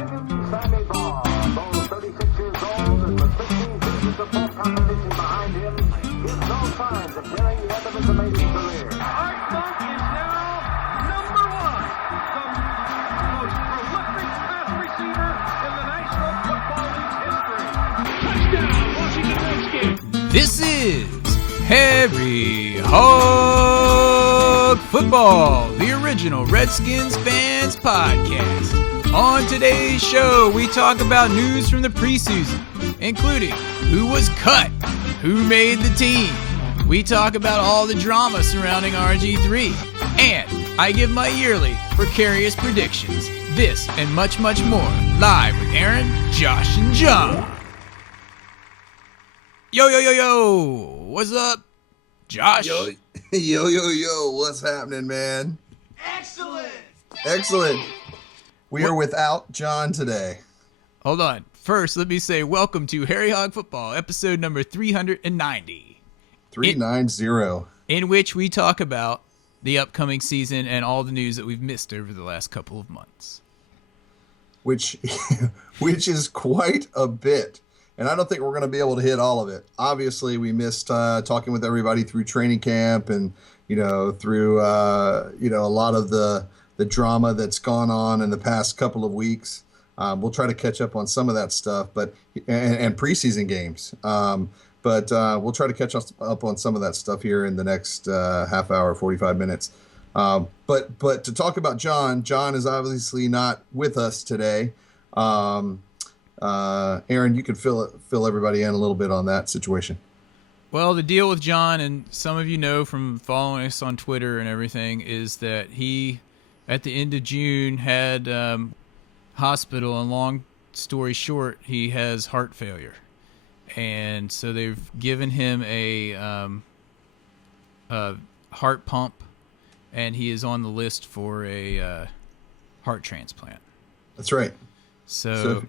Sammy Baugh, though 36 years old and with 15 seasons of full competition behind him, gives no signs of nearing the end of his amazing career. Art Monk is now number one, the most prolific pass receiver in the National Football League's history. Touchdown, Washington Redskins. This is Harry Hog Football, the original Redskins fans podcast. On today's show, we talk about news from the preseason, including who was cut, who made the team. We talk about all the drama surrounding RG3, and I give my yearly precarious predictions. This and much, much more, live with Aaron, Josh, and John. Yo, yo, yo, yo, what's up, Josh? Yo, what's happening, man? Excellent. We are without John today. Hold on. First, let me say welcome to Harry Hog Football, episode number 390. 390. In which we talk about the upcoming season and all the news that we've missed over the last couple of months. Which is quite a bit. And I don't think we're going to be able to hit all of it. Obviously, we missed talking with everybody through training camp and, through, a lot of the drama that's gone on in the past couple of weeks. We'll try to catch up on some of that stuff, and preseason games. But we'll try to catch up on some of that stuff here in the next half hour, 45 minutes. But to talk about John is obviously not with us today. Aaron, you can fill everybody in a little bit on that situation. Well, the deal with John, and some of you know from following us on Twitter and everything, is that he, at the end of June, had hospital, and long story short, he has heart failure. And so they've given him a heart pump, and he is on the list for a heart transplant. That's right. So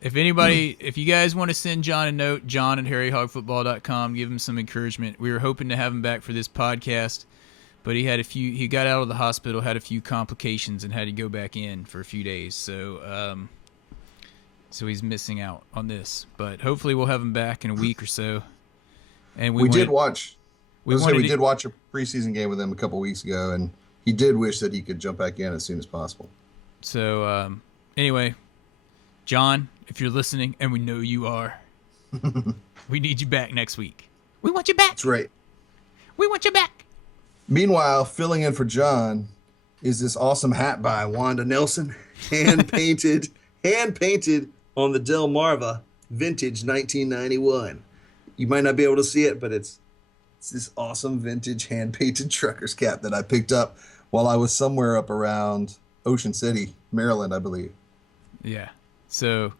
if you guys want to send John a note, john@harryhogfootball.com, give him some encouragement. We were hoping to have him back for this podcast, but he got out of the hospital, had a few complications, and had to go back in for a few days. So he's missing out on this, but hopefully we'll have him back in a week or so. And we did watch a preseason game with him a couple weeks ago, and he did wish that he could jump back in as soon as possible. So anyway, John, if you're listening, and we know you are, we need you back next week. We want you back. That's right. We want you back. Meanwhile, filling in for John is this awesome hat by Wanda Nelson, hand painted on the Delmarva vintage 1991. You might not be able to see it, but it's this awesome vintage hand painted trucker's cap that I picked up while I was somewhere up around Ocean City, Maryland, I believe. Yeah. So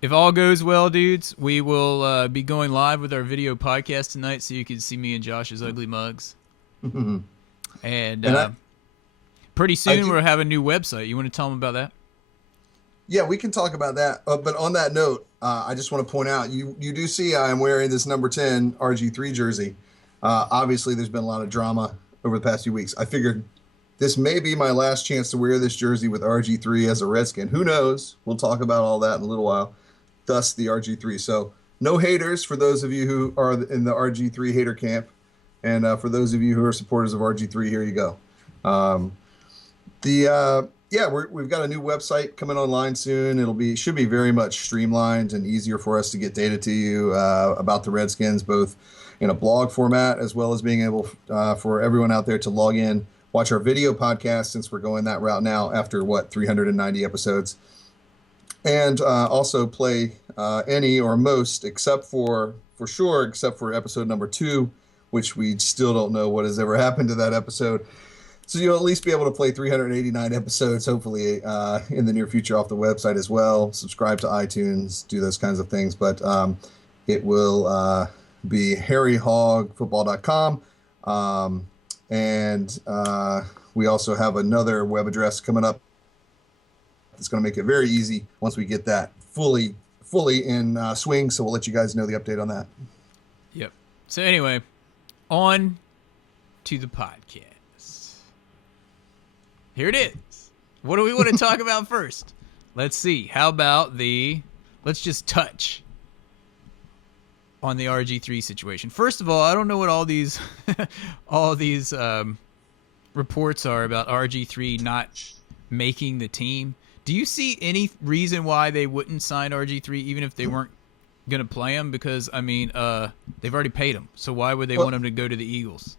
if all goes well, dudes, we will be going live with our video podcast tonight, so you can see me and Josh's ugly mugs. And pretty soon we'll have a new website. You want to tell them about that? Yeah, we can talk about that. But on that note, I just want to point out, you do see I'm wearing this number 10 RG3 jersey. Obviously, there's been a lot of drama over the past few weeks. I figured this may be my last chance to wear this jersey with RG3 as a Redskin. Who knows? We'll talk about all that in a little while. Thus, the RG3. So, no haters for those of you who are in the RG3 hater camp. And for those of you who are supporters of RG3, here you go. We've got a new website coming online soon. Should be very much streamlined and easier for us to get data to you about the Redskins, both in a blog format as well as being able for everyone out there to log in, watch our video podcast, since we're going that route now after 390 episodes, and also play any or most except for episode number 2, which we still don't know what has ever happened to that episode. So you'll at least be able to play 389 episodes, hopefully, in the near future off the website as well. Subscribe to iTunes, do those kinds of things. But it will be harryhogfootball.com. And we also have another web address coming up that's going to make it very easy once we get that fully in swing. So we'll let you guys know the update on that. Yep. So anyway, on to the podcast. Here it is. What do we want to talk about first? let's see. How about let's just touch on the RG3 situation. First of all, I don't know what all these reports are about RG3 not making the team. Do you see any reason why they wouldn't sign RG3 even if they weren't going to play him? Because, I mean, they've already paid him. So why would they want him to go to the Eagles?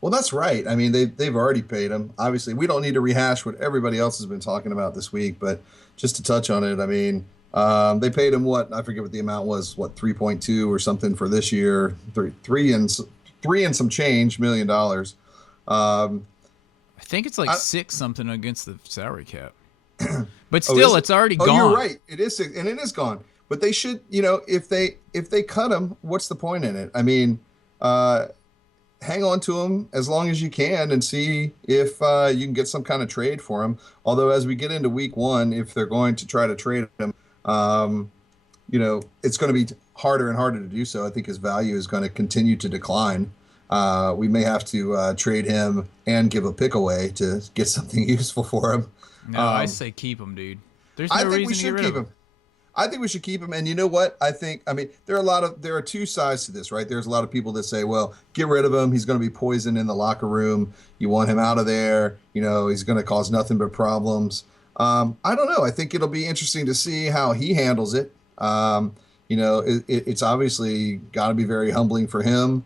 Well, that's right. I mean, they've already paid him. Obviously, we don't need to rehash what everybody else has been talking about this week, but just to touch on it, I mean, they paid him what? I forget what the amount was, 3.2 or something for this year, three and some change $1 million. I think it's like 6 something against the salary cap. But still, it's already gone. Oh, you're right. It is, and it is gone. But they should, if they cut him, what's the point in it? I mean, hang on to him as long as you can and see if you can get some kind of trade for him. Although as we get into week 1, if they're going to try to trade him, it's going to be harder and harder to do so. I think his value is going to continue to decline. We may have to trade him and give a pick away to get something useful for him. No, I say keep him, dude. There's no reason to get rid of him. I think we should keep him. And you know what? I mean, there are 2 sides to this, right? There's a lot of people that say, well, get rid of him. He's going to be poison in the locker room. You want him out of there. He's going to cause nothing but problems. I don't know. I think it'll be interesting to see how he handles it. It's obviously got to be very humbling for him.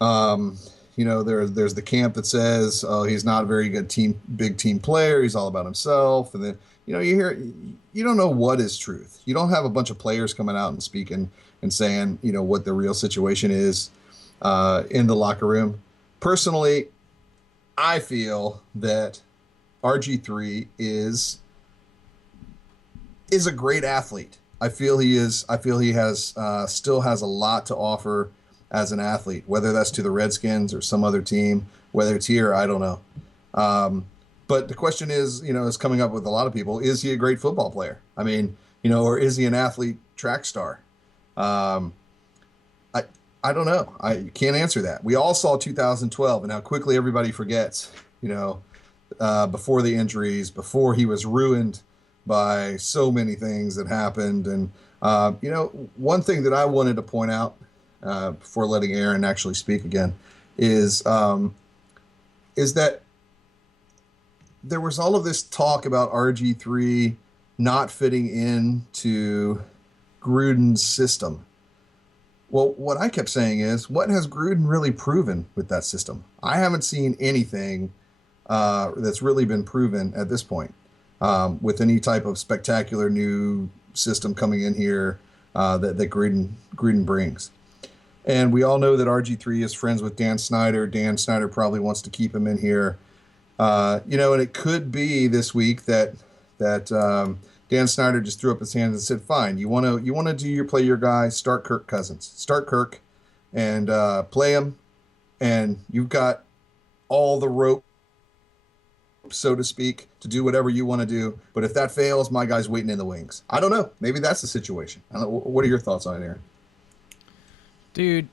There's the camp that says, oh, he's not a very good big team player. He's all about himself. And then, you don't know what is truth. You don't have a bunch of players coming out and speaking and saying, what the real situation is in the locker room. Personally, I feel that RG3 is a great athlete. I feel he has still has a lot to offer as an athlete, whether that's to the Redskins or some other team, whether it's here, I don't know. But the question is coming up with a lot of people, is he a great football player? I mean, or is he an athlete track star? I don't know. I can't answer that. We all saw 2012 and how quickly everybody forgets, before the injuries, before he was ruined by so many things that happened. And, one thing that I wanted to point out before letting Aaron actually speak again is that there was all of this talk about RG3 not fitting into Gruden's system. Well, what I kept saying is, what has Gruden really proven with that system? I haven't seen anything that's really been proven at this point with any type of spectacular new system coming in here that Gruden brings. And we all know that RG3 is friends with Dan Snyder. Dan Snyder probably wants to keep him in here. And it could be this week that Dan Snyder just threw up his hands and said, "Fine, you want to play your guy, start Kirk Cousins, start Kirk, and play him, and you've got all the rope, so to speak, to do whatever you want to do. But if that fails, my guy's waiting in the wings." I don't know. Maybe that's the situation. I don't know. What are your thoughts on it, Aaron? Dude,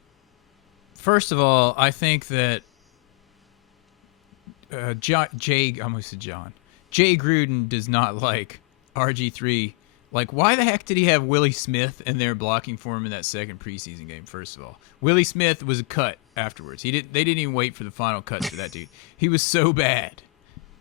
first of all, I think that Jay Gruden does not like RG3. Like, why the heck did he have Willie Smith in there blocking for him in that second preseason game? First of all, Willie Smith was a cut afterwards. They didn't even wait for the final cuts for that dude. He was so bad.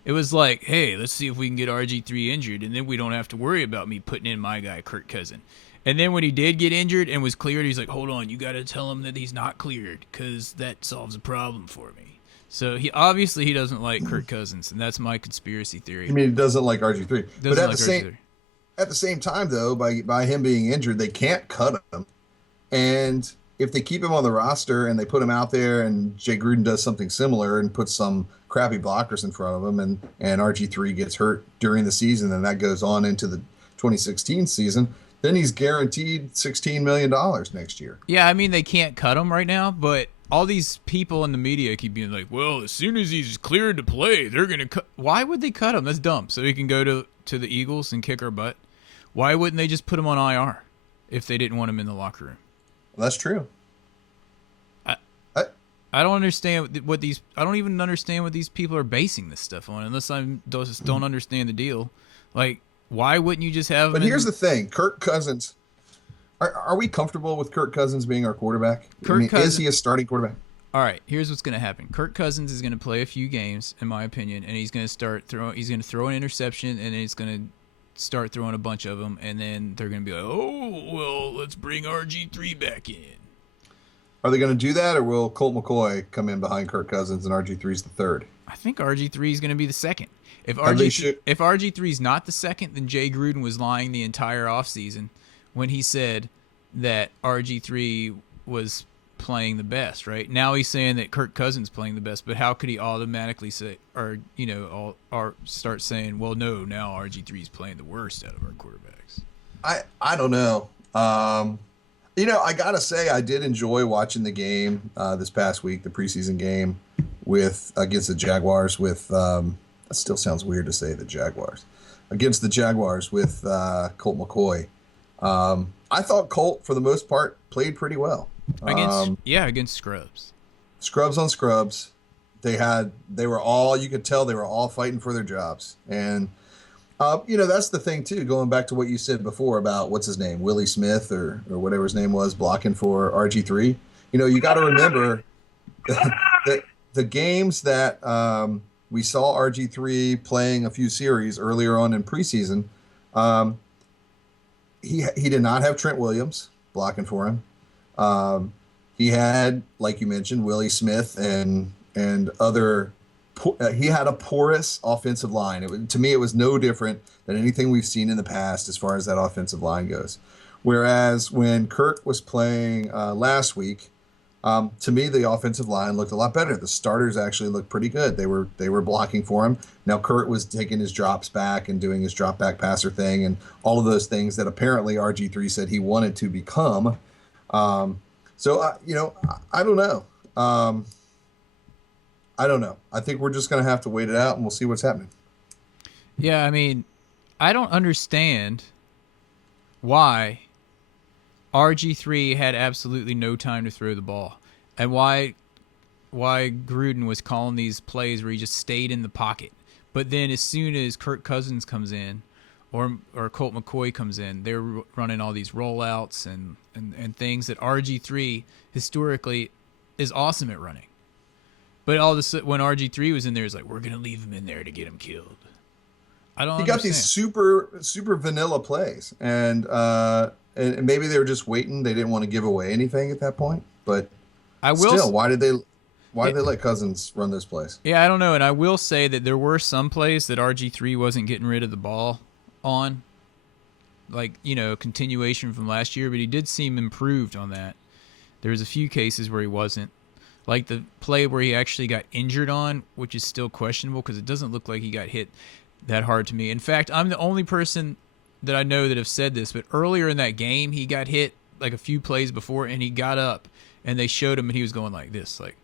It was like, hey, let's see if we can get RG3 injured, and then we don't have to worry about me putting in my guy, Kirk Cousins. And then when he did get injured and was cleared, he's like, hold on, you got to tell him that he's not cleared because that solves a problem for me. So he doesn't like Kirk Cousins, and that's my conspiracy theory. I mean, he doesn't like RG3. But at RG3. At the same time, though, by him being injured, they can't cut him. And if they keep him on the roster and they put him out there and Jay Gruden does something similar and puts some crappy blockers in front of him and RG3 gets hurt during the season and that goes on into the 2016 season, then he's guaranteed $16 million next year. Yeah, I mean, they can't cut him right now, but all these people in the media keep being like, well, as soon as he's cleared to play, they're going to cut. Why would they cut him? That's dumb. So he can go to the Eagles and kick our butt. Why wouldn't they just put him on IR if they didn't want him in the locker room? Well, that's true. I don't understand I don't even understand what these people are basing this stuff on, unless I just don't understand the deal. Like, Why wouldn't you just have? But him here's the thing, Kirk Cousins. Are we comfortable with Kirk Cousins being our quarterback? Is he a starting quarterback? All right, here's what's going to happen. Kirk Cousins is going to play a few games, in my opinion, and he's going to He's going to throw an interception, and then he's going to start throwing a bunch of them, and then they're going to be like, "Oh, well, let's bring RG3 back in." Are they going to do that, or will Colt McCoy come in behind Kirk Cousins and RG3's the third? I think RG3 is going to be the second. If RG3 is not the second, then Jay Gruden was lying the entire offseason when he said that RG3 was playing the best, right? Now he's saying that Kirk Cousins playing the best, but how could he automatically say, or start saying, well, no, now RG3 is playing the worst out of our quarterbacks? I don't know. I gotta say I did enjoy watching the game this past week, the preseason game against the Jaguars with. It still sounds weird to say the Jaguars against the Jaguars with Colt McCoy. I thought Colt, for the most part, played pretty well. Against scrubs. Scrubs on scrubs. You could tell they were all fighting for their jobs. And, that's the thing, too, going back to what you said before about, what's his name, Willie Smith or whatever his name was, blocking for RG3. You got to remember that the games that we saw RG3 playing a few series earlier on in preseason, he did not have Trent Williams blocking for him. He had, like you mentioned, Willie Smith and other. He had a porous offensive line. To me, it was no different than anything we've seen in the past as far as that offensive line goes. Whereas when Kirk was playing last week, to me, the offensive line looked a lot better. The starters actually looked pretty good. They were blocking for him. Now Kurt was taking his drops back and doing his drop back passer thing and all of those things that apparently RG3 said he wanted to become. I don't know. I don't know. I think we're just going to have to wait it out and we'll see what's happening. Yeah, I mean, I don't understand why RG3 had absolutely no time to throw the ball, and why Gruden was calling these plays where he just stayed in the pocket. But then as soon as Kirk Cousins comes in or Colt McCoy comes in, they're running all these rollouts and things that RG3 historically is awesome at running. But all of a sudden, when RG3 was in there, it's like, we're going to leave him in there to get him killed. I don't understand. He got these super vanilla plays, and maybe they were just waiting. They didn't want to give away anything at that point. But why did they let Cousins run those plays? Yeah, I don't know. And I will say that there were some plays that RG3 wasn't getting rid of the ball on, like, a continuation from last year, but he did seem improved on that. There was a few cases where he wasn't. Like the play where he actually got injured on, which is still questionable because it doesn't look like he got hit that hard to me. In fact, I'm the only person that I know that have said this, but earlier in that game, he got hit like a few plays before, and he got up, and they showed him, and he was going like this, like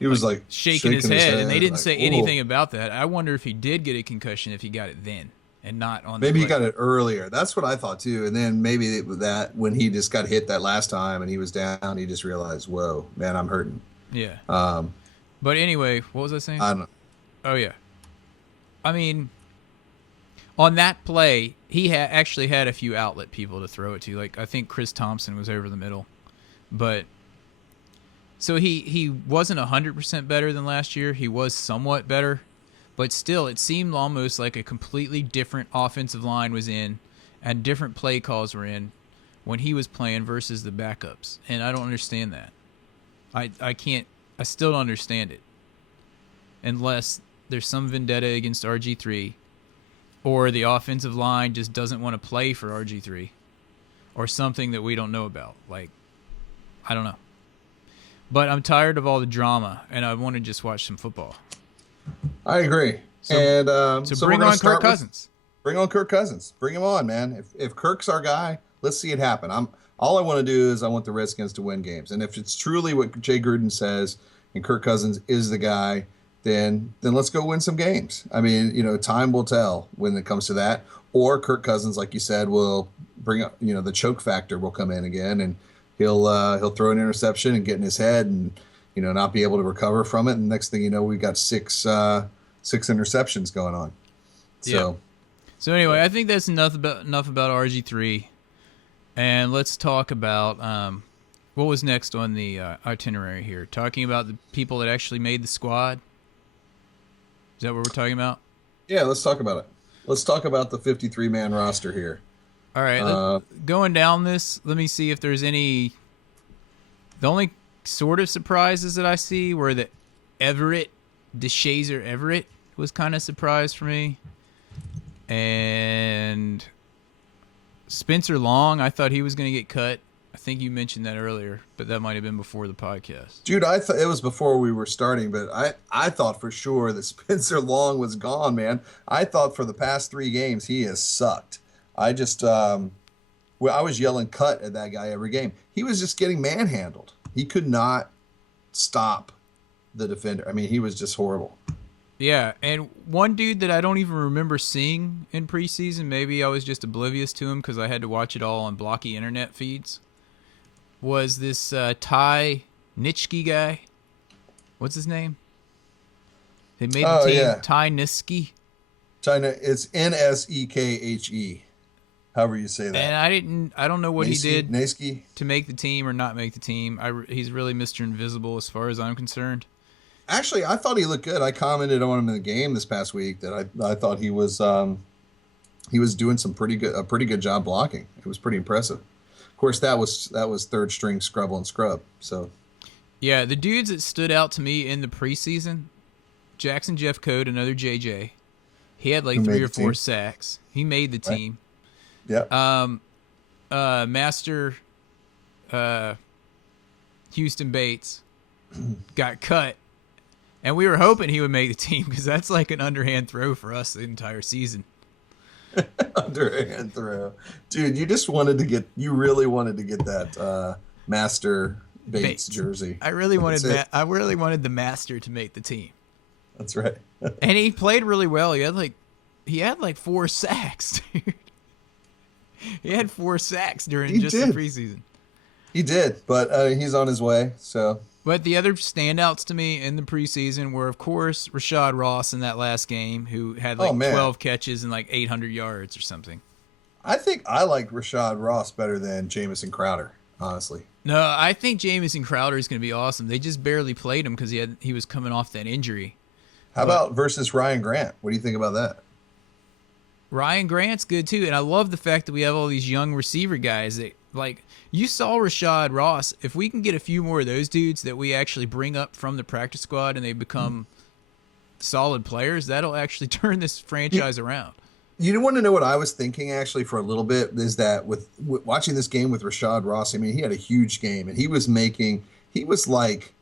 he was like shaking his head, and they didn't say anything about that. I wonder if he did get a concussion, if he got it then and not on. Maybe he got it earlier. That's what I thought too. And then maybe that when he just got hit that last time and he was down, he just realized, whoa, man, I'm hurting. Yeah. But anyway, what was I saying? I don't know. Oh yeah. I mean, on that play, he actually had a few outlet people to throw it to. Like, I think Chris Thompson was over the middle. But so he wasn't 100% better than last year. He was somewhat better. But still, it seemed almost like a completely different offensive line was in and different play calls were in when he was playing versus the backups. And I don't understand that. I still don't understand it. Unless there's some vendetta against RG3 or the offensive line just doesn't want to play for RG3 or something that we don't know about. Like, I don't know. But I'm tired of all the drama and I want to just watch some football. I agree. So bring on Kirk Cousins. Bring on Kirk Cousins. Bring him on, man. If Kirk's our guy, let's see it happen. All I want to do is I want the Redskins to win games. And if it's truly what Jay Gruden says and Kirk Cousins is the guy, then let's go win some games. I mean, time will tell when it comes to that. Or Kirk Cousins, like you said, will bring up, the choke factor will come in again and he'll throw an interception and get in his head and not be able to recover from it. And next thing you know, we've got six interceptions going on. So, So anyway, I think that's enough about RG3, and let's talk about what was next on the itinerary here. Talking about the people that actually made the squad. Is that what we're talking about? Yeah, let's talk about it. Let's talk about the 53-man roster here. All right, going down this, let me see if there's any. The only sort of surprises that I see were that DeShazer Everett was kind of surprised for me. And Spencer Long, I thought he was going to get cut. I think you mentioned that earlier, but that might have been before the podcast. Dude, I thought it was before we were starting, but I thought for sure that Spencer Long was gone, man. I thought for the past 3 games he has sucked. I just I was yelling cut at that guy every game. He was just getting manhandled. He could not stop the defender. I mean, he was just horrible. Yeah, and one dude that I don't even remember seeing in preseason, maybe I was just oblivious to him because I had to watch it all on blocky internet feeds, was this Ty Nitschke guy. What's his name? They made the team. Yeah. Ty Nitschke. China, it's Nsekhe. However you say that. And I don't know what he did Naski. to make the team or not make the team. He's really Mr. Invisible as far as I'm concerned. Actually, I thought he looked good. I commented on him in the game this past week that I thought he was doing a pretty good job blocking. It was pretty impressive. Of course, that was third string Scrubble and Scrub. So yeah, the dudes that stood out to me in the preseason, Jackson Jeff Code, another JJ. He had like 3 or 4 sacks. He made the team. Yeah. Master Houston Bates got cut. And we were hoping he would make the team because that's like an underhand throw for us the entire season. Underhand throw. Dude, you really wanted to get that Master Bates jersey. I really wanted the Master to make the team. That's right. And he played really well. He had like 4 sacks, dude. He had 4 sacks during the preseason. He did, but he's on his way, so. But the other standouts to me in the preseason were, of course, Rashad Ross in that last game, who had 12 catches and like 800 yards or something. I think I like Rashad Ross better than Jamison Crowder, honestly. No, I think Jamison Crowder is going to be awesome. They just barely played him because he was coming off that injury. How about versus Ryan Grant? What do you think about that? Ryan Grant's good too, and I love the fact that we have all these young receiver guys that you saw Rashad Ross. If we can get a few more of those dudes that we actually bring up from the practice squad and they become solid players, that'll actually turn this franchise around. You want to know what I was thinking actually for a little bit is that with watching this game with Rashad Ross, I mean, he had a huge game and he was like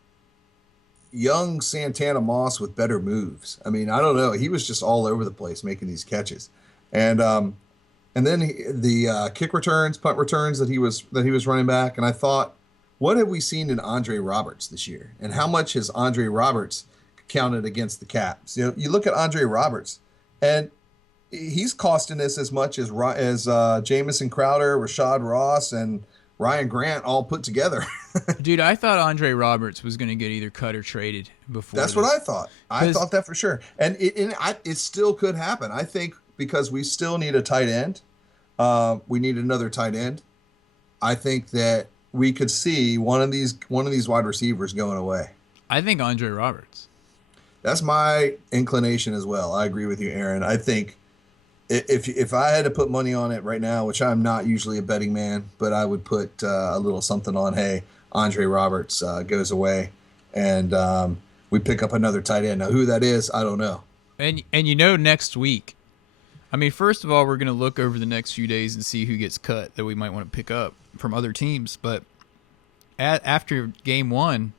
young Santana Moss with better moves. I mean, I don't know. He was just all over the place making these catches. And then the kick returns, punt returns that he was running back. And I thought, what have we seen in Andre Roberts this year? And how much has Andre Roberts counted against the Caps? You know, you look at Andre Roberts, and he's costing us as much as Jamison Crowder, Rashad Ross, and Ryan Grant all put together. Dude, I thought Andre Roberts was going to get either cut or traded before. That's what I thought. I thought that for sure. And it still could happen. I think because we still need a tight end. We need another tight end. I think that we could see one of these wide receivers going away. I think Andre Roberts. That's my inclination as well. I agree with you, Aaron. I think if I had to put money on it right now, which I'm not usually a betting man, but I would put a little something on, hey, Andre Roberts goes away, and we pick up another tight end. Now, who that is, I don't know. And next week, I mean, first of all, we're going to look over the next few days and see who gets cut that we might want to pick up from other teams. But after game 1,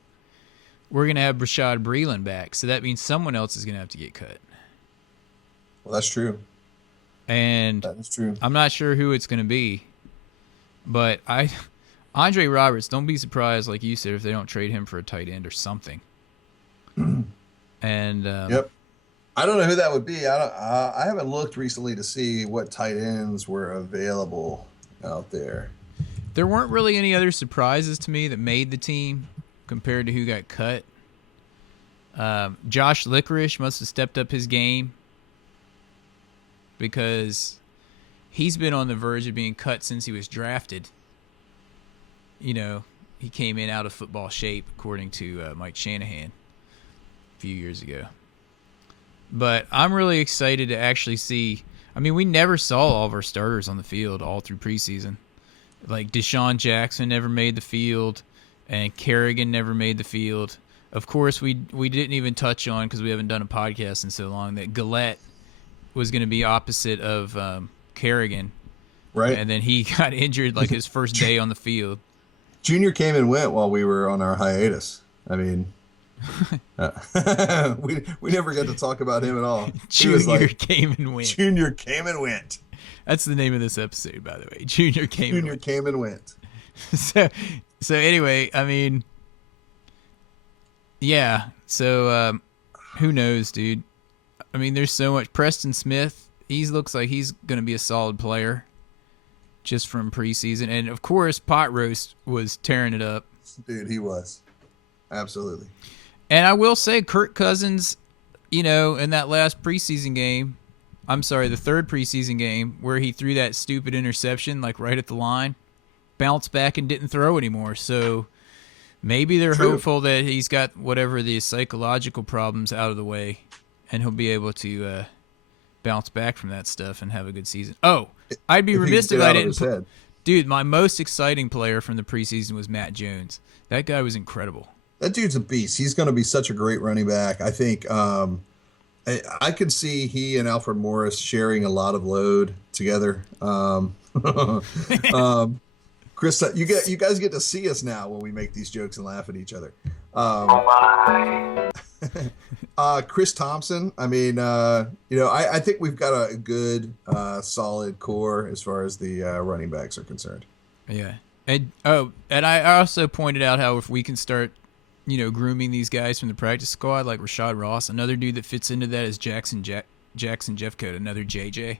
we're going to have Brashad Breeland back. So that means someone else is going to have to get cut. Well, that's true. And that is true. I'm not sure who it's going to be. But Andre Roberts, don't be surprised, like you said, if they don't trade him for a tight end or something. And yep. I don't know who that would be. I haven't looked recently to see what tight ends were available out there. There weren't really any other surprises to me that made the team compared to who got cut. Josh Licorice must have stepped up his game. because he's been on the verge of being cut since he was drafted. You know, he came in out of football shape, according to Mike Shanahan a few years ago. But I'm really excited to actually see. I mean, we never saw all of our starters on the field all through preseason. Like Deshaun Jackson never made the field, and Kerrigan never made the field. Of course, we didn't even touch on, because we haven't done a podcast in so long, that Gillette was going to be opposite of Kerrigan. Right. And then he got injured like his first day on the field. Junior came and went while we were on our hiatus. I mean, we never got to talk about him at all. Junior came and went. Junior came and went. That's the name of this episode, by the way. Junior came and went. So anyway, I mean, yeah. So who knows, dude? I mean, there's so much. Preston Smith, he looks like he's going to be a solid player just from preseason. And, of course, Pot Roast was tearing it up. Dude, he was. Absolutely. And I will say, Kirk Cousins, you know, in that last preseason game, I'm sorry, the third preseason game, where he threw that stupid interception, like right at the line, bounced back and didn't throw anymore. So maybe they're hopeful that he's got whatever the psychological problems out of the way, and he'll be able to bounce back from that stuff and have a good season. Oh, I'd be remiss if I didn't. Dude, my most exciting player from the preseason was Matt Jones. That guy was incredible. That dude's a beast. He's going to be such a great running back. I think I could see he and Alfred Morris sharing a lot of load together. Chris, you guys get to see us now when we make these jokes and laugh at each other. Chris Thompson. I mean, I think we've got a good, solid core as far as the running backs are concerned. Yeah, and I also pointed out how if we can start, grooming these guys from the practice squad, like Rashad Ross, another dude that fits into that is Jackson Jeffcoat, another JJ.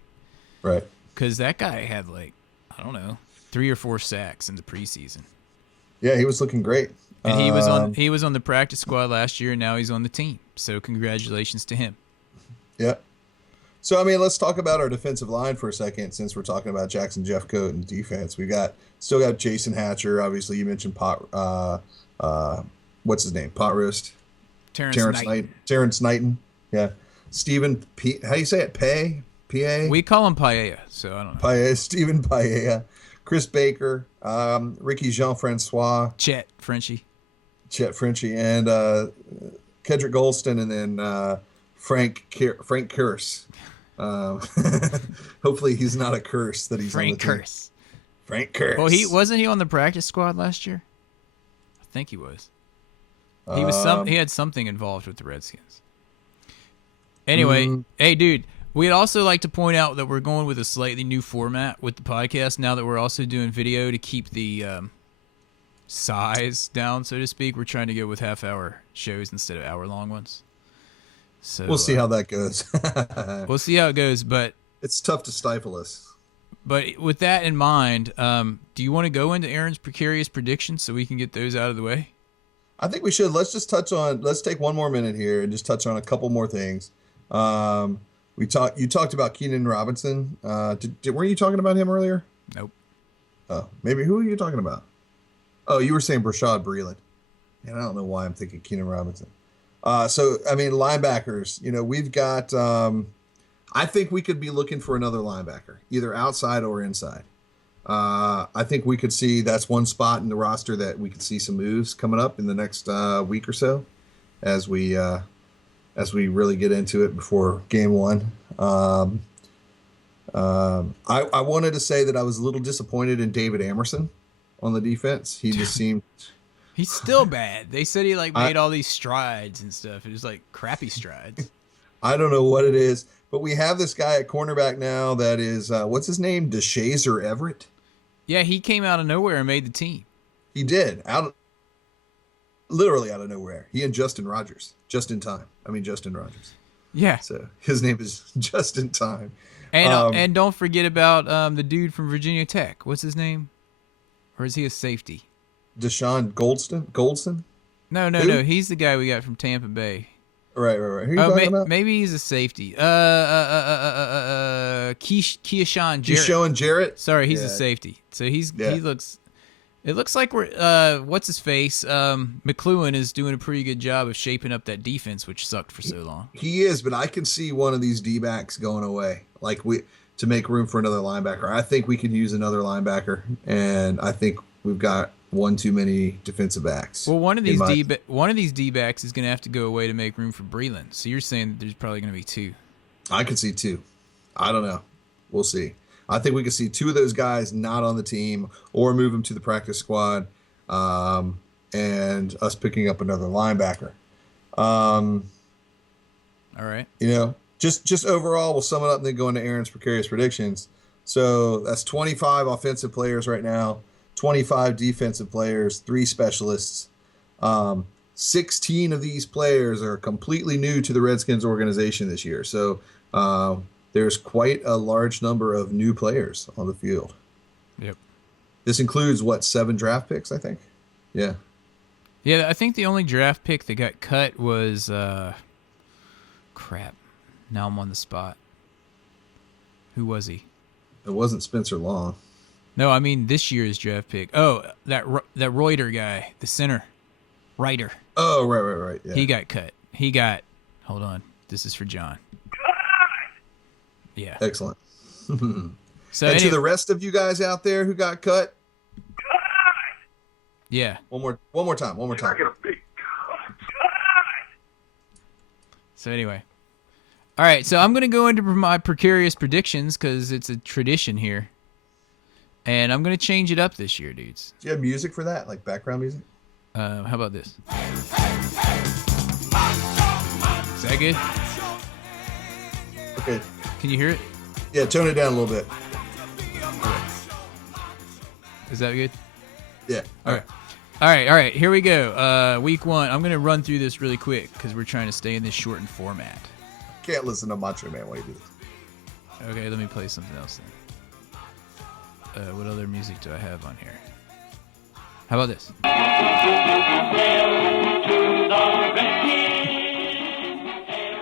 Right. Because that guy had 3 or 4 sacks in the preseason. Yeah, he was looking great. And he was on the practice squad last year, and now he's on the team. So congratulations to him. Yeah. So, I mean, let's talk about our defensive line for a second, since we're talking about Jackson Jeffcoat and defense. We still got Jason Hatcher. Obviously, you mentioned what's his name? Pot Roast. Terrence Knighton. Terrence Knighton. Yeah. Stephen P. How do you say it? P.A.? We call him Paella, so I don't know. Paella. Stephen Paella. Chris Baker. Ricky Jean-Francois. Chet Frenchie, and Kedrick Golston, and then Frank Curse. Hopefully he's not a curse that he's on the team. Frank Curse. Well, wasn't he on the practice squad last year? I think he was. He was he had something involved with the Redskins. Anyway, Hey, dude, we'd also like to point out that we're going with a slightly new format with the podcast now that we're also doing video to keep the size down, so to speak. We're trying to go with half-hour shows instead of hour-long ones. So we'll see how that goes. We'll see how it goes, but it's tough to stifle us. But with that in mind, do you want to go into Aaron's precarious predictions so we can get those out of the way? I think we should. Let's take one more minute here and just touch on a couple more things. You talked about Keenan Robinson. Weren't you talking about him earlier? Nope. Oh, maybe. Who are you talking about? Oh, you were saying Brashad Breeland. And I don't know why I'm thinking Keenan Robinson. So, I mean, linebackers, we've got, I think we could be looking for another linebacker, either outside or inside. I think we could see that's one spot in the roster that we could see some moves coming up in the next week or so as we really get into it before game one. I wanted to say that I was a little disappointed in David Amerson on the defense. He just seemed... He's still bad. They said he made all these strides and stuff. It was crappy strides. I don't know what it is, but we have this guy at cornerback now that is, what's his name? DeShazer Everett? Yeah, he came out of nowhere and made the team. He did. Literally out of nowhere. He and Justin Rogers. Justin Rogers. Yeah. So his name is Justin Time. And don't forget about the dude from Virginia Tech. What's his name? Or is he a safety? Deshaun Goldson? No. He's the guy we got from Tampa Bay. Right. Who are you talking about? Maybe he's a safety. Keyshawn Jarrett. Keyshawn Jarrett. Sorry, he's Yeah. a safety. So he Yeah. looks. It looks like we're what's his face? McLuhan is doing a pretty good job of shaping up that defense, which sucked for so long. He is, but I can see one of these D-backs going away, to make room for another linebacker. I think we could use another linebacker, and I think we've got one too many defensive backs. Well, one of these D-backs is going to have to go away to make room for Breland. So you're saying that there's probably going to be two. I could see two. I don't know. We'll see. I think we could see two of those guys not on the team or move them to the practice squad, and us picking up another linebacker. All right. Just overall, we'll sum it up and then go into Aaron's precarious predictions. So that's 25 offensive players right now, 25 defensive players, 3 specialists. 16 of these players are completely new to the Redskins organization this year. So there's quite a large number of new players on the field. Yep. This includes, 7 draft picks, I think? Yeah. Yeah, I think the only draft pick that got cut was crap. Now I'm on the spot. Who was he? It wasn't Spencer Long. No, I mean this year's draft pick. Oh, that Reuter guy, the center. Reiter. Oh, right. Yeah. He got cut. Hold on. This is for John. Yeah. Excellent. So And to the rest of you guys out there who got cut, yeah. one more time. So anyway. All right, so I'm going to go into my precarious predictions because it's a tradition here. And I'm going to change it up this year, dudes. Do you have music for that, like background music? How about this? Is that good? Okay. Can you hear it? Yeah, tone it down a little bit. Is that good? Yeah. All right. Here we go. Week 1. I'm going to run through this really quick because we're trying to stay in this shortened format. Can't listen to Macho Man while you do this. Okay, let me play something else then. What other music do I have on here? How about this?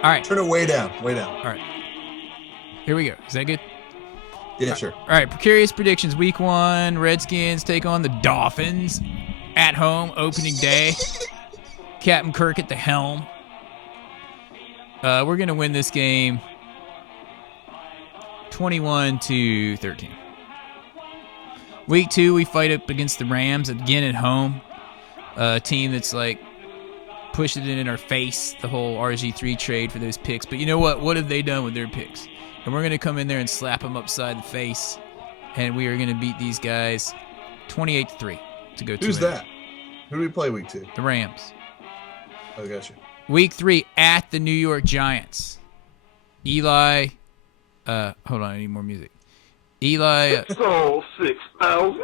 All right. Turn it way down. All right. Here we go. Is that good? Yeah, sure. All right. Precarious predictions. Week 1. Redskins take on the Dolphins at home. Opening day. Captain Kirk at the helm. We're going to win this game 21-13. Week 2, we fight up against the Rams again at home. A team that's like pushed it in our face, the whole RG3 trade for those picks. But you know what? What have they done with their picks? And we're going to come in there and slap them upside the face. And we are going to beat these guys 28-3 to go 2-0. Who's that? Who do we play week 2? The Rams. Oh, gotcha. Week 3 at the New York Giants. Eli. Hold on, I need more music. Eli. So 6,000.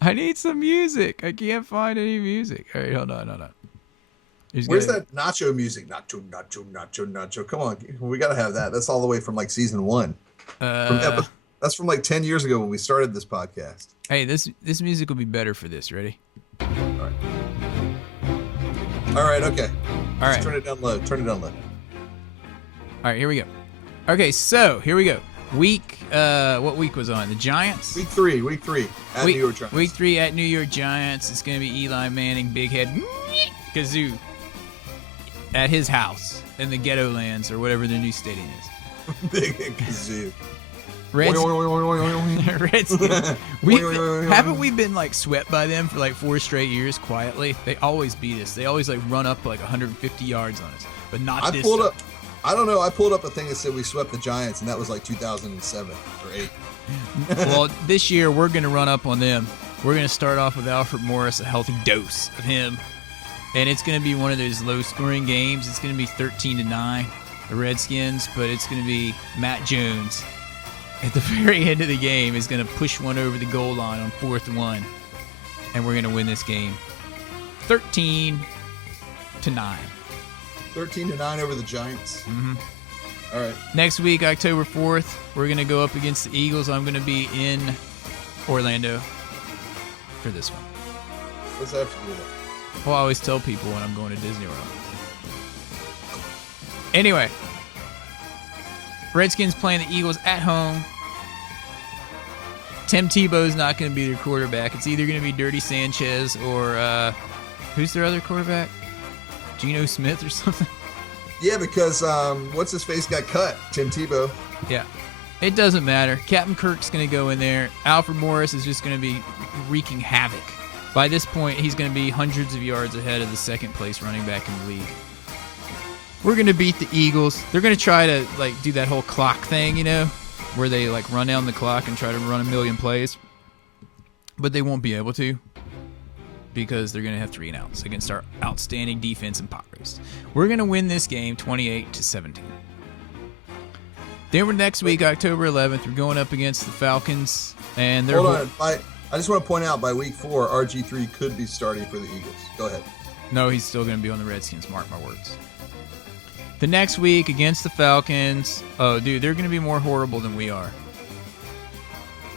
I need some music. I can't find any music. All right, hold on. Where's that nacho music? Nacho. Come on. We got to have that. That's all the way from like season 1. That's from like 10 years ago when we started this podcast. Hey, this music will be better for this. Ready? All right, okay. All right. Just turn it down low. All right, here we go. Okay, so here we go. What week was on? The Giants? Week 3 at New York Giants. Week 3 at New York Giants. It's going to be Eli Manning, big head, kazoo, at his house in the Ghetto Lands or whatever their new stadium is. Big head kazoo. Redskins. Haven't we been like swept by them for like 4 straight years quietly? They always beat us. They always like run up like 150 yards on us, but not this time. I don't know. I pulled up a thing that said we swept the Giants, and that was like 2007 or 8. Well, this year we're going to run up on them. We're going to start off with Alfred Morris, a healthy dose of him, and it's going to be one of those low-scoring games. It's going to be 13-9, the Redskins, but it's going to be Matt Jones at the very end of the game is going to push one over the goal line on 4th and 1, and we're going to win this game 13-9. 13-9 over the Giants. Mm-hmm. All right. Next week, October 4th, we're going to go up against the Eagles. I'm going to be in Orlando for this one. What's that have to do with it? Well, I always tell people when I'm going to Disney World. Anyway, Redskins playing the Eagles at home. Tim Tebow's not going to be their quarterback. It's either going to be Dirty Sanchez or who's their other quarterback? Geno Smith or something? Yeah, because what's his face got cut? Tim Tebow. Yeah. It doesn't matter. Captain Kirk's going to go in there. Alfred Morris is just going to be wreaking havoc. By this point, he's going to be hundreds of yards ahead of the second place running back in the league. We're going to beat the Eagles. They're going to try to do that whole clock thing, where they run down the clock and try to run a million plays. But they won't be able to because they're going to have 3 and outs against our outstanding defense and Pirates. We're going to win this game 28-17. Then next week, October 11th, we're going up against the Falcons. And they're Hold on. I just want to point out, by week 4, RG3 could be starting for the Eagles. Go ahead. No, he's still going to be on the Redskins, mark my words. The next week against the Falcons, oh, dude, they're going to be more horrible than we are.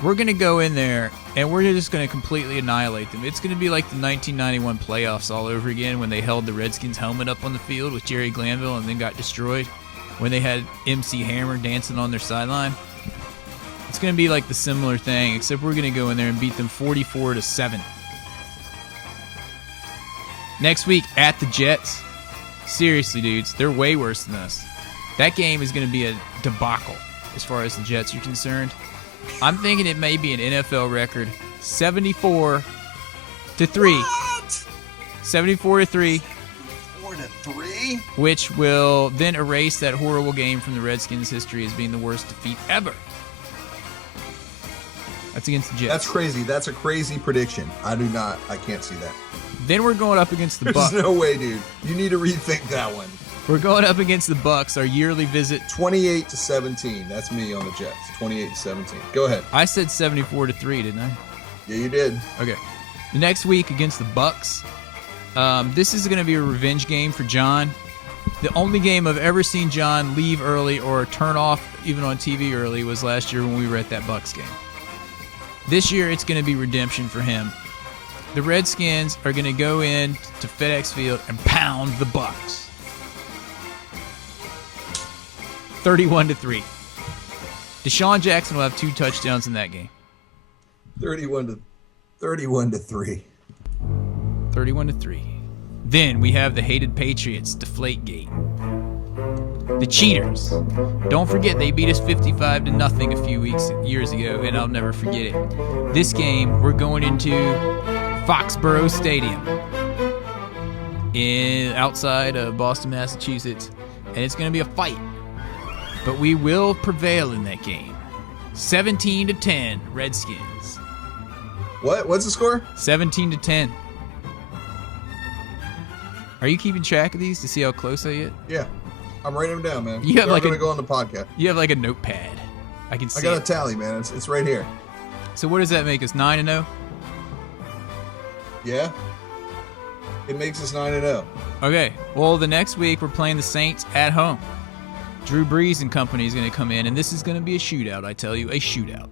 We're going to go in there, and we're just going to completely annihilate them. It's going to be like the 1991 playoffs all over again when they held the Redskins helmet up on the field with Jerry Glanville and then got destroyed. When they had MC Hammer dancing on their sideline. It's going to be like the similar thing, except we're going to go in there and beat them 44-7. Next week at the Jets. Seriously, dudes, they're way worse than us. That game is going to be a debacle as far as the Jets are concerned. I'm thinking it may be an NFL record, 74-3. What? 74-3. 4-3? Which will then erase that horrible game from the Redskins' history as being the worst defeat ever. That's against the Jets. That's crazy. That's a crazy prediction. I can't see that. Then we're going up against the There's Bucks. no way, dude. You need to rethink that one. We're going up against the Bucks, our yearly visit. 28-17. That's me on the Jets. 28-17. Go ahead. I said 74-3, didn't I? Yeah, you did. Okay. The next week against the Bucks. This is going to be a revenge game for John. The only game I've ever seen John leave early or turn off even on TV early was last year when we were at that Bucks game. This year it's going to be redemption for him. The Redskins are going to go in to FedEx Field and pound the Bucks. 31-3. Deshaun Jackson will have 2 touchdowns in that game. 31-3. 31-3. Then we have the hated Patriots, Deflategate. The cheaters. Don't forget they beat us 55-0 a few years ago, and I'll never forget it. This game, we're going into Foxborough Stadium outside of Boston, Massachusetts, and it's going to be a fight. But we will prevail in that game. 17-10, Redskins. What's the score? 17-10. Are you keeping track of these to see how close I get? Yeah. I'm writing them down, man. You have They're like going to go on the podcast. You have like a notepad. I can see I got a it. tally, man. It's right here. So what does that make us, 9-0? Yeah. It makes us 9-0. Okay. Well, the next week we're playing the Saints at home. Drew Brees and company is going to come in, and this is going to be a shootout, I tell you, a shootout.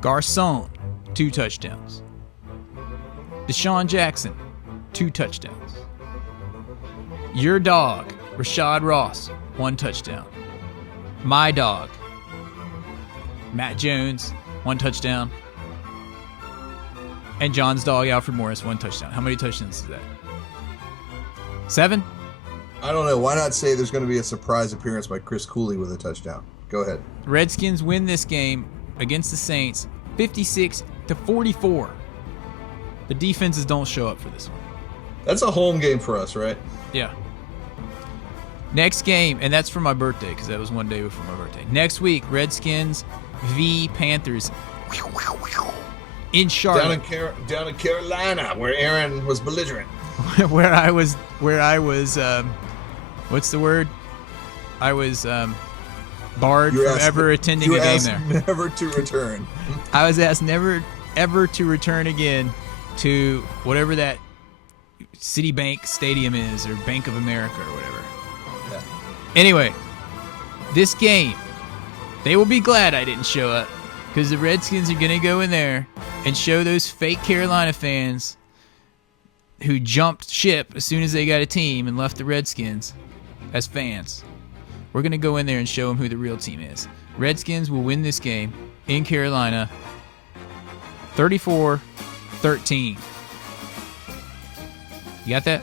Garcon, 2 touchdowns. Deshaun Jackson, 2 touchdowns. Your dog, Rashad Ross, 1 touchdown. My dog, Matt Jones, 1 touchdown. And John's dog, Alfred Morris, 1 touchdown. How many touchdowns is that? 7? I don't know. Why not say there's going to be a surprise appearance by Chris Cooley with a touchdown? Go ahead. Redskins win this game against the Saints 56-44. The defenses don't show up for this one. That's a home game for us, right? Yeah. Next game, and that's for my birthday because that was one day before my birthday. Next week, Redskins v. Panthers in Charlotte. Down in Carolina, where Aaron was belligerent. where I was, what's the word? I was barred from ever attending a game there. Never to return. I was asked never ever to return again to whatever that Citibank Stadium is, or Bank of America, or whatever. Yeah. Anyway, this game, they will be glad I didn't show up, because the Redskins are going to go in there and show those fake Carolina fans who jumped ship as soon as they got a team and left the Redskins as fans. We're going to go in there and show them who the real team is. Redskins will win this game in Carolina 34-13. You got that?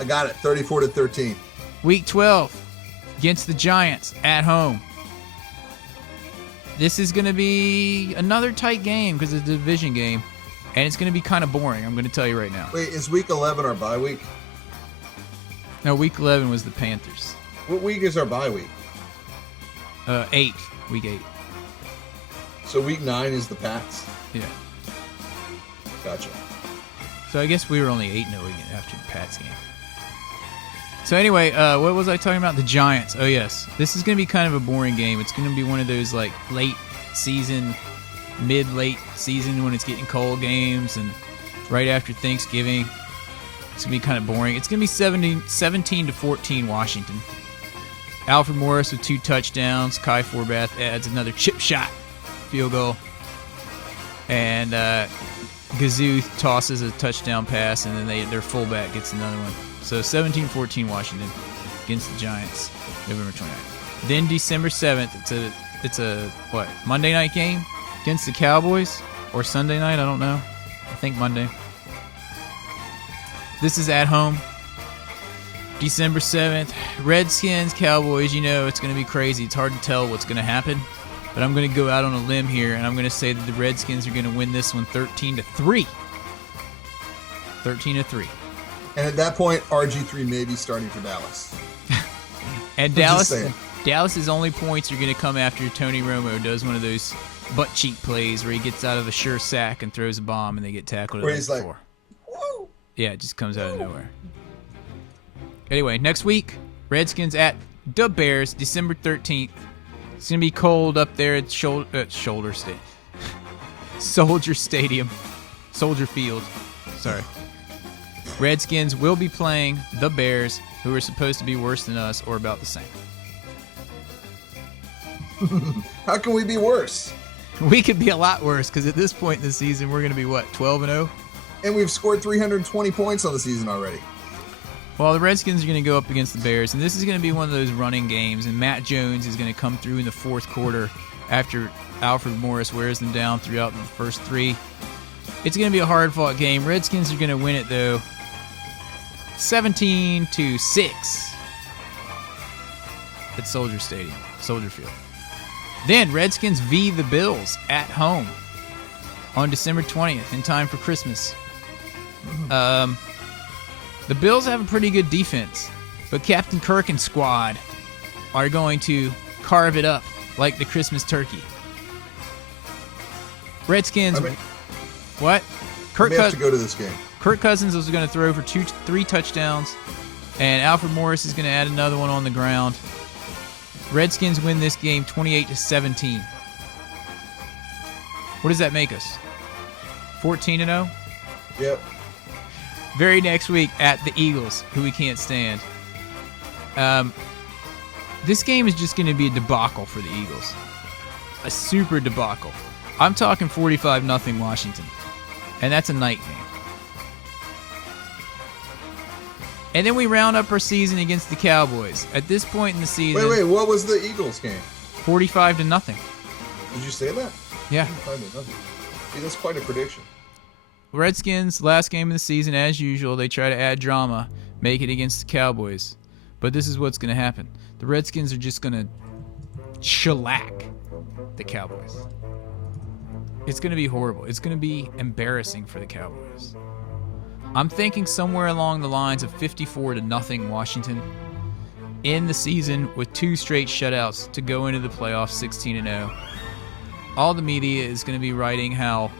I got it. 34-13. Week 12 against the Giants at home. This is going to be another tight game because it's a division game, and it's going to be kind of boring. I'm going to tell you right now. Wait, is week 11 our bye week? No, week 11 was the Panthers. What week is our bye week? week 8. So week 9 is the Pats? Yeah. Gotcha. So I guess we were only 8-0 again after the Pats game. So anyway, what was I talking about? The Giants. Oh, yes. This is going to be kind of a boring game. It's going to be one of those, like, late season, mid-late season when it's getting cold games and right after Thanksgiving. It's going to be kind of boring. It's going to be 17-14 Washington. Alfred Morris with 2 touchdowns. Kai Forbath adds another chip shot field goal. And Gazoo tosses a touchdown pass, and then their fullback gets another one. So 17-14 Washington against the Giants, November 29th. Then December 7th, it's a what, Monday night game against the Cowboys? Or Sunday night, I don't know. I think Monday. This is at home. December 7th, Redskins, Cowboys, you know it's going to be crazy. It's hard to tell what's going to happen. But I'm going to go out on a limb here, and I'm going to say that the Redskins are going to win this one 13-3. 13-3. And at that point, RG3 may be starting for Dallas. And Just saying. Dallas's only points are going to come after Tony Romo does one of those butt cheek plays where he gets out of a sure sack and throws a bomb, and they get tackled. Where he's like, before. woo! Yeah, it just comes out of nowhere. Anyway, next week, Redskins at the Bears, December 13th. It's going to be cold up there at Soldier Stadium. Soldier Field. Sorry. Redskins will be playing the Bears, who are supposed to be worse than us or about the same. How can we be worse? We could be a lot worse because at this point in the season, we're going to be, what, 12-0? And we've scored 320 points on the season already. Well, the Redskins are going to go up against the Bears, and this is going to be one of those running games, and Matt Jones is going to come through in the fourth quarter after Alfred Morris wears them down throughout the first 3. It's going to be a hard-fought game. Redskins are going to win it, though, 17-6 at Soldier Field. Then Redskins v. the Bills at home on December 20th in time for Christmas. The Bills have a pretty good defense, but Captain Kirk and squad are going to carve it up like the Christmas turkey. Redskins, what? I may have to go to this game. Kirk Cousins was going to throw for 3 touchdowns, and Alfred Morris is going to add another one on the ground. Redskins win this game 28-17. What does that make us? 14-0? Yep. Very next week at the Eagles, who we can't stand. This game is just going to be a debacle for the Eagles. A super debacle. I'm talking 45-0 Washington. And that's a night game. And then we round up our season against the Cowboys. At this point in the season... Wait, what was the Eagles game? 45-0. Did you say that? Yeah. 45-0. See, that's quite a prediction. Redskins, last game of the season, as usual, they try to add drama, make it against the Cowboys. But this is what's going to happen. The Redskins are just going to shellac the Cowboys. It's going to be horrible. It's going to be embarrassing for the Cowboys. I'm thinking somewhere along the lines of 54-0 Washington in the season with 2 straight shutouts to go into the playoffs 16-0. All the media is going to be writing how,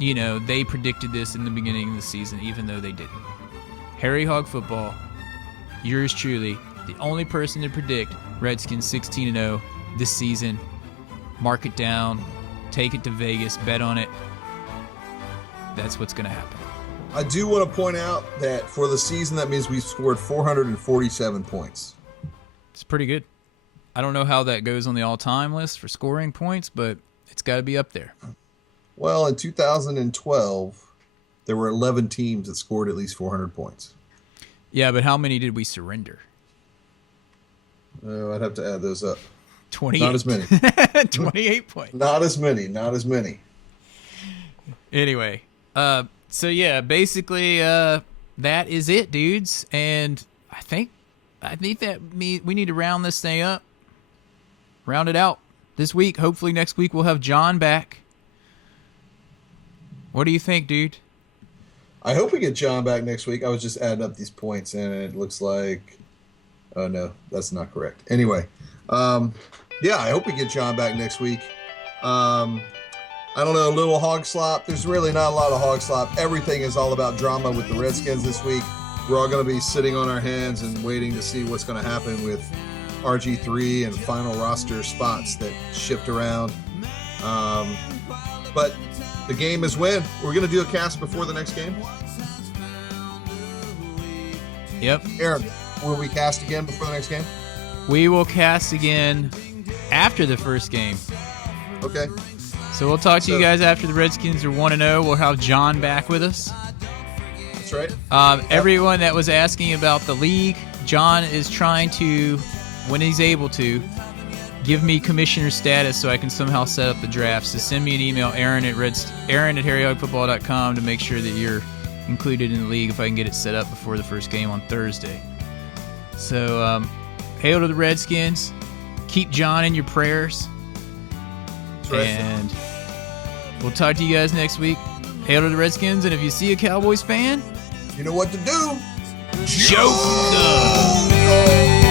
you know, they predicted this in the beginning of the season, even though they didn't. Harry Hog Football, yours truly, the only person to predict Redskins 16-0 this season. Mark it down, take it to Vegas, bet on it. That's what's going to happen. I do want to point out that for the season, that means we scored 447 points. It's pretty good. I don't know how that goes on the all-time list for scoring points, but it's got to be up there. Well, in 2012, there were 11 teams that scored at least 400 points. Yeah, but how many did we surrender? I'd have to add those up. 28. Not as many. 28 points. Not as many. Anyway, so yeah, basically, that is it, dudes. And I think that we need to round this thing up, round it out this week. Hopefully next week we'll have John back. What do you think, dude? I hope we get John back next week. I was just adding up these points, and it looks like, oh no, that's not correct. Anyway, yeah, I hope we get John back next week. I don't know, a little hog slop. There's really not a lot of hog slop. Everything is all about drama with the Redskins this week. We're all going to be sitting on our hands and waiting to see what's going to happen with RG3 and final roster spots that shift around. But the game is when. We're going to do a cast before the next game. Yep. Aaron, will we cast again before the next game? We will cast again after the first game. Okay. So we'll talk to you guys after the Redskins are 1-0. We'll have John back with us. That's right. Everyone that was asking about the league, John is trying to, when he's able to, give me commissioner status so I can somehow set up the draft. So send me an email, Aaron at harryhogfootball.com, to make sure that you're included in the league if I can get it set up before the first game on Thursday. So, hail to the Redskins. Keep John in your prayers. That's right. And we'll talk to you guys next week. Hail to the Redskins, and if you see a Cowboys fan, You know what to do. joke them. Oh.